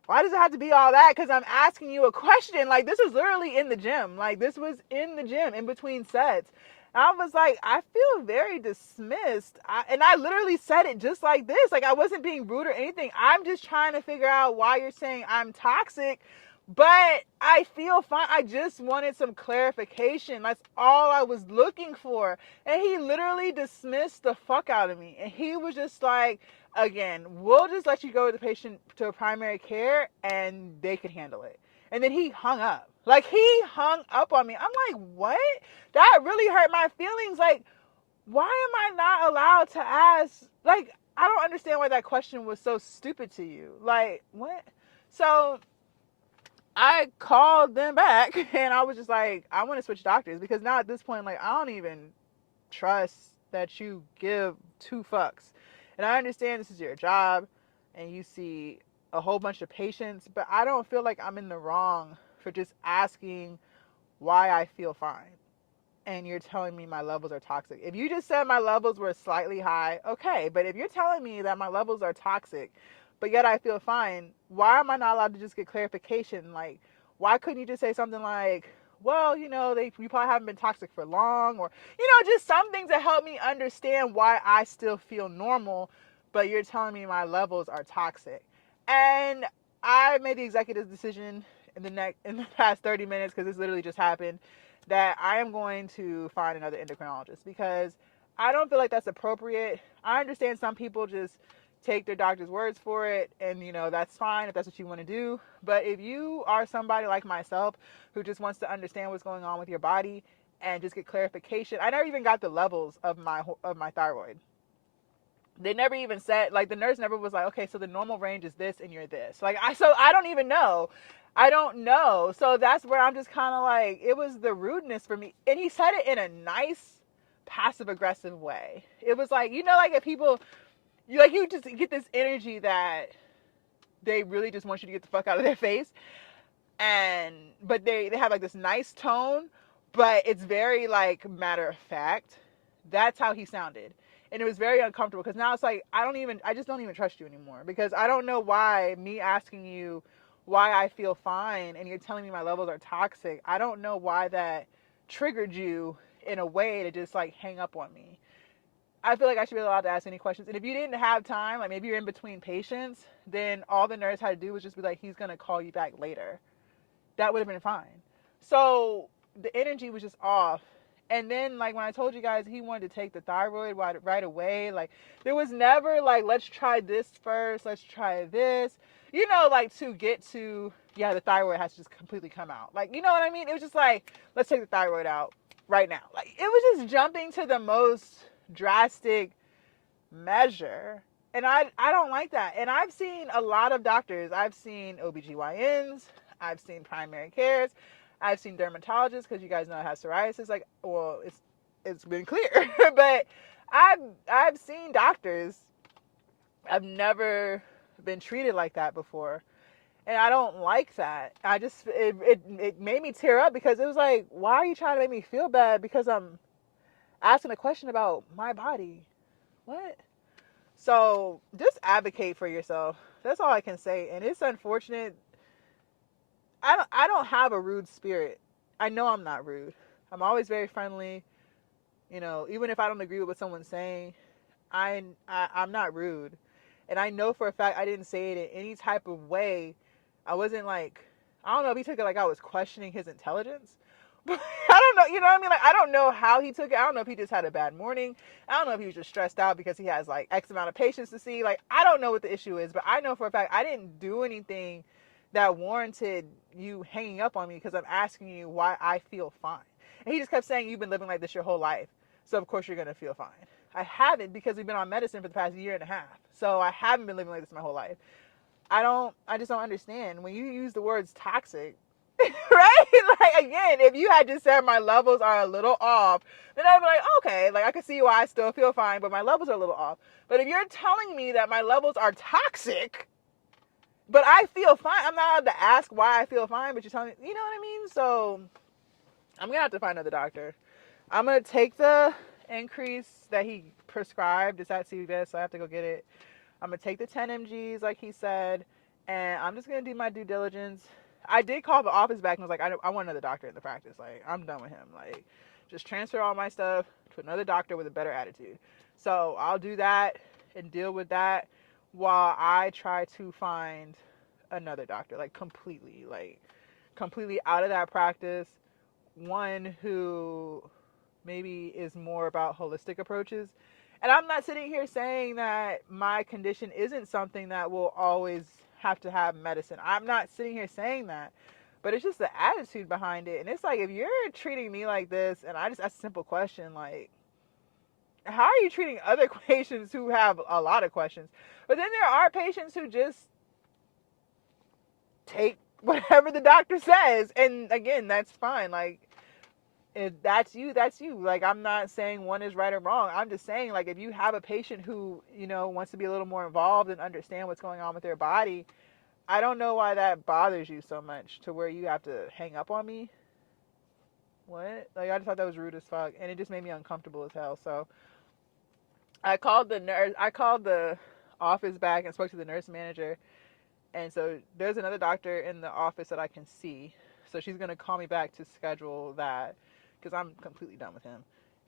Why does it have to be all that? Because I'm asking you a question. Like, this was literally in the gym. Like, this was in the gym in between sets. I was like, I feel very dismissed. And I literally said it just like this. Like, I wasn't being rude or anything. I'm just trying to figure out why you're saying I'm toxic, but I feel fine. I just wanted some clarification. That's all I was looking for. And he literally dismissed the fuck out of me. And he was just like, again, we'll just let you go with the patient to a primary care and they can handle it. And then he hung up. Like, he hung up on me. I'm like, what? That really hurt my feelings. Like, why am I not allowed to ask? Like, I don't understand why that question was so stupid to you. Like, what? So I called them back and I was just like, I want to switch doctors because now at this point, like, I don't even trust that you give two fucks. And I understand this is your job and you see a whole bunch of patients, but I don't feel like I'm in the wrong for just asking why I feel fine. And you're telling me my levels are toxic. If you just said my levels were slightly high, okay. But if you're telling me that my levels are toxic, but yet I feel fine, why am I not allowed to just get clarification? Like, why couldn't you just say something like, well, you probably haven't been toxic for long, or, just some things that help me understand why I still feel normal, but you're telling me my levels are toxic. And I made the executive decision in the past 30 minutes, because this literally just happened, that I am going to find another endocrinologist because I don't feel like that's appropriate. I understand some people just take their doctor's words for it, and that's fine if that's what you want to do. But if you are somebody like myself who just wants to understand what's going on with your body and just get clarification, I never even got the levels of my thyroid. They never even said, like, the nurse never was like, okay, so the normal range is this and you're this. Like, I don't even know. I don't know. So that's where I'm just kind of like, it was the rudeness for me. And he said it in a nice, passive aggressive way. It was like, like if people, you just get this energy that they really just want you to get the fuck out of their face. But they have like this nice tone, but it's very like matter of fact. That's how he sounded. And it was very uncomfortable because now it's like, I just don't even trust you anymore, because I don't know why me asking you why I feel fine and you're telling me my levels are toxic. I don't know why that triggered you in a way to just like hang up on me. I feel like I should be allowed to ask any questions. And if you didn't have time, like maybe you're in between patients, then all the nurse had to do was just be like, he's going to call you back later. That would have been fine. So the energy was just off. And then, like, when I told you guys he wanted to take the thyroid right away, like, there was never, like, let's try this first, let's try this. You know, like, to get to, yeah, the thyroid has to just completely come out. Like, you know what I mean? It was just like, let's take the thyroid out right now. Like, it was just jumping to the most drastic measure. And I don't like that. And I've seen a lot of doctors. I've seen OBGYNs. I've seen primary cares. I've seen dermatologists, because you guys know I have psoriasis. Like, well, it's been clear. But I've seen doctors. I've never been treated like that before. And I don't like that. It made me tear up, because it was like, why are you trying to make me feel bad because I'm asking a question about my body? What? So just advocate for yourself. That's all I can say. And it's unfortunate. I don't have a rude spirit. I know I'm not rude. I'm always very friendly. You know, even if I don't agree with what someone's saying, I'm not rude. And I know for a fact I didn't say it in any type of way. I wasn't like, I don't know if he took it like I was questioning his intelligence. But I don't know, you know what I mean? Like, I don't know how he took it. I don't know if he just had a bad morning. I don't know if he was just stressed out because he has like X amount of patients to see. Like, I don't know what the issue is, but I know for a fact I didn't do anything that warranted you hanging up on me because I'm asking you why I feel fine. And he just kept saying, you've been living like this your whole life, so of course you're going to feel fine. I haven't, because we've been on medicine for the past year and a half. So I haven't been living like this my whole life. I just don't understand. When you use the words toxic, right? Like, again, if you had just said my levels are a little off, then I'd be like, okay, like I can see why I still feel fine, but my levels are a little off. But if you're telling me that my levels are toxic, but I feel fine, I'm not allowed to ask why I feel fine, but you're telling me, you know what I mean? So I'm going to have to find another doctor. I'm going to take the increase that he prescribed. It's at CVS, so I have to go get it. I'm going to take the 10 mgs like he said, and I'm just going to do my due diligence. I did call the office back and was like, I want another doctor in the practice. Like, I'm done with him. Like, just transfer all my stuff to another doctor with a better attitude. So I'll do that and deal with that while I try to find another doctor, like completely out of that practice. One who maybe is more about holistic approaches. And I'm not sitting here saying that my condition isn't something that will always have to have medicine. I'm not sitting here saying that. But it's just the attitude behind it. And it's like, if you're treating me like this, and I just ask a simple question, like, how are you treating other patients who have a lot of questions? But then there are patients who just take whatever the doctor says. And again, that's fine. Like, if that's you, that's you. Like, I'm not saying one is right or wrong. I'm just saying, like, if you have a patient who, you know, wants to be a little more involved and understand what's going on with their body, I don't know why that bothers you so much to where you have to hang up on me. What? Like, I just thought that was rude as fuck, and it just made me uncomfortable as hell. So I called the nurse. I called the office back and spoke to the nurse manager. And so there's another doctor in the office that I can see. So she's going to call me back to schedule that, because I'm completely done with him.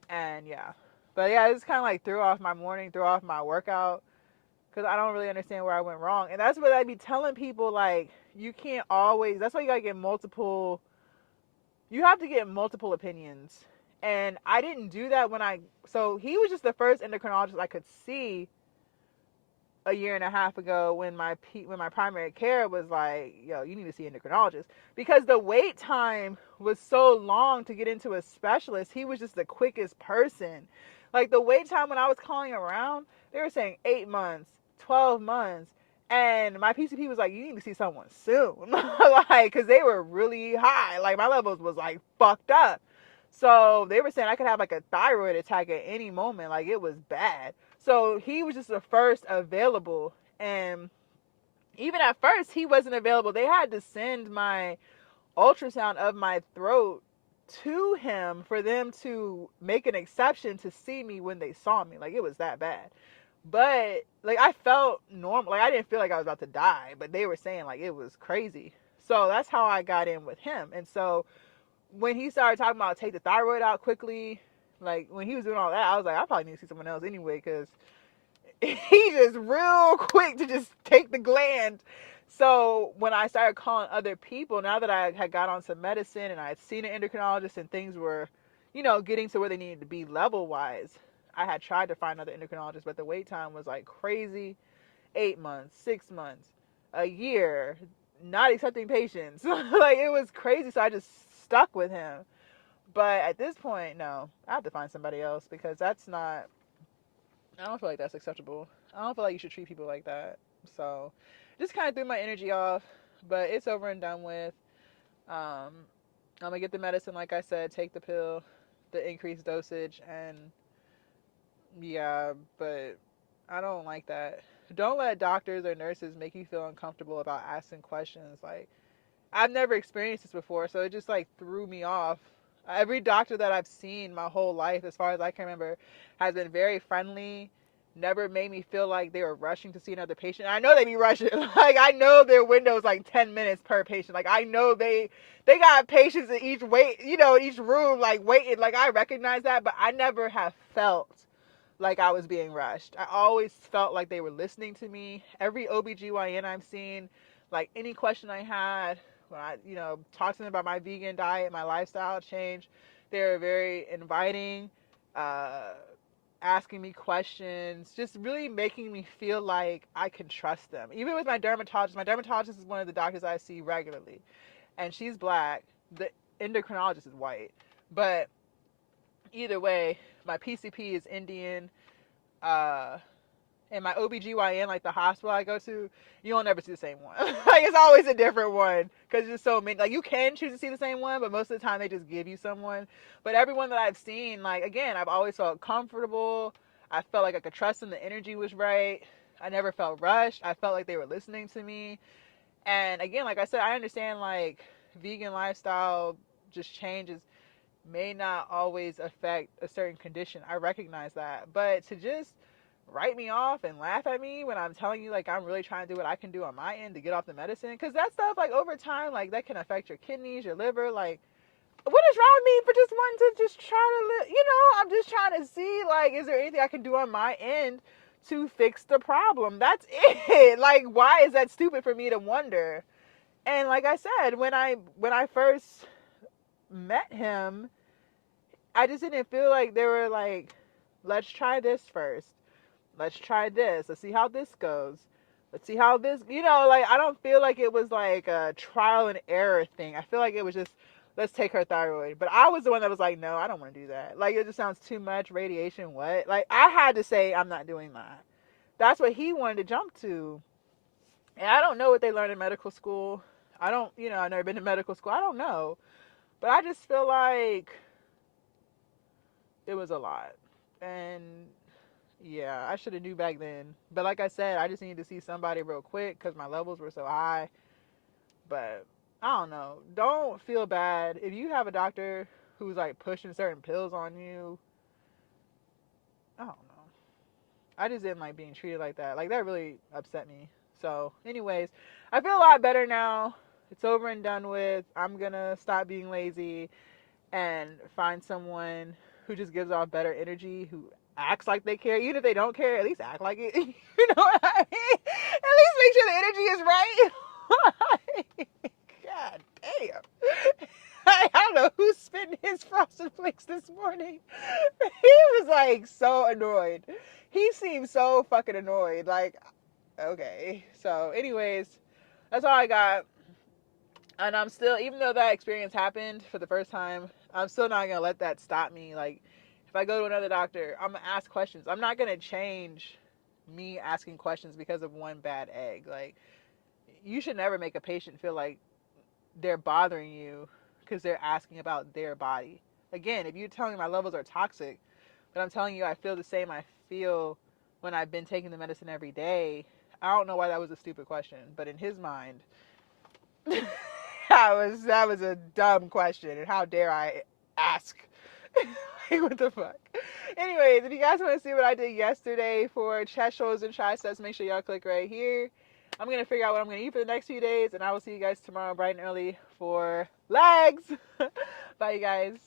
And yeah. But yeah, it's kind of like threw off my morning, threw off my workout, because I don't really understand where I went wrong. And that's what I'd be telling people, like, you can't always, that's why you got to get multiple, you have to get multiple opinions. And I didn't do that so he was just the first endocrinologist I could see a year and a half ago when my primary care was like, yo, you need to see an endocrinologist, because the wait time was so long to get into a specialist. He was just the quickest person. Like, the wait time when I was calling around, they were saying 8 months, 12 months, and my PCP was like, you need to see someone soon. Like, because they were really high. Like, my levels was like fucked up. So they were saying I could have like a thyroid attack at any moment. Like, it was bad. So he was just the first available. And even at first, he wasn't available. They had to send my ultrasound of my throat to him for them to make an exception to see me when they saw me. Like, it was that bad. But like, I felt normal. Like, I didn't feel like I was about to die, but they were saying like it was crazy. So that's how I got in with him. And so when he started talking about take the thyroid out quickly, like when he was doing all that, I was like, I probably need to see someone else anyway, because he just real quick to just take the gland. So when I started calling other people, now that I had got on some medicine and I had seen an endocrinologist and things were, getting to where they needed to be level wise, I had tried to find another endocrinologist, but the wait time was like crazy. 8 months, 6 months, a year, not accepting patients. Like, it was crazy. So I just stuck with him. But at this point, no, I have to find somebody else, because that's not, I don't feel like that's acceptable. I don't feel like you should treat people like that. So just kind of threw my energy off, but it's over and done with. Um, I'm gonna get the medicine, like I said, take the pill, the increased dosage, and yeah, but I don't like that. Don't let doctors or nurses make you feel uncomfortable about asking questions. Like, I've never experienced this before, so it just like threw me off. Every doctor that I've seen my whole life, as far as I can remember, has been very friendly. Never made me feel like they were rushing to see another patient. I know they be rushing. Like, I know their window's like 10 minutes per patient. Like, I know they got patients in each each room, like waiting. Like, I recognize that, but I never have felt like I was being rushed. I always felt like they were listening to me. Every OBGYN I've seen, like any question I had, when I, talked to them about my vegan diet, my lifestyle change, they were very inviting, uh, asking me questions, just really making me feel like I can trust them. Even with my dermatologist is one of the doctors I see regularly, and she's black. The endocrinologist is white. But either way, my PCP is Indian, uh, and my OBGYN, like the hospital I go to, you will never see the same one. Like, it's always a different one, because there's so many. Like, you can choose to see the same one, but most of the time they just give you someone. But everyone that I've seen, like, again, I've always felt comfortable. I felt like I could trust them. The energy was right. I never felt rushed. I felt like they were listening to me. And again, like I said, I understand, like, vegan lifestyle just changes may not always affect a certain condition. I recognize that. But to just write me off and laugh at me when I'm telling you, like, I'm really trying to do what I can do on my end to get off the medicine, because that stuff, like, over time, like, that can affect your kidneys, your liver. Like, what is wrong with me for just wanting to just try to live? I'm just trying to see, like, is there anything I can do on my end to fix the problem? That's it. Like, why is that stupid for me to wonder? And like I said, when I first met him, I just didn't feel like they were like, let's try this first. Let's try this. Let's see how this goes. Let's see how this, like, I don't feel like it was like a trial and error thing. I feel like it was just, let's take her thyroid. But I was the one that was like, no, I don't want to do that. Like, it just sounds too much radiation. What? Like, I had to say, I'm not doing that. That's what he wanted to jump to. And I don't know what they learn in medical school. I don't, I've never been to medical school. I don't know. But I just feel like it was a lot. And yeah, I should have knew back then. But like I said, I just needed to see somebody real quick because my levels were so high. But I don't know. Don't feel bad if you have a doctor who's like pushing certain pills on you. I don't know. I just didn't like being treated like that. Like, that really upset me. So, anyways, I feel a lot better now. It's over and done with. I'm gonna stop being lazy and find someone who just gives off better energy, who acts like they care. Even if they don't care, at least act like it. You know what I mean? At least make sure the energy is right. God damn. I don't know who spit his frosted flakes this morning. He was like so annoyed. He seemed so fucking annoyed. Like, okay. So, anyways, that's all I got. And I'm still, even though that experience happened for the first time, I'm still not gonna let that stop me. Like, if I go to another doctor, I'm gonna ask questions. I'm not gonna change me asking questions because of one bad egg. Like, you should never make a patient feel like they're bothering you because they're asking about their body. Again, if you're telling me my levels are toxic, but I'm telling you I feel the same I feel when I've been taking the medicine every day, I don't know why that was a stupid question. But in his mind, that was a dumb question, and how dare I ask. Like, what the fuck? Anyways, if you guys want to see what I did yesterday for chest, shoulders, and triceps, make sure y'all click right here. I'm going to figure out what I'm going to eat for the next few days, and I will see you guys tomorrow bright and early for legs. Bye, you guys.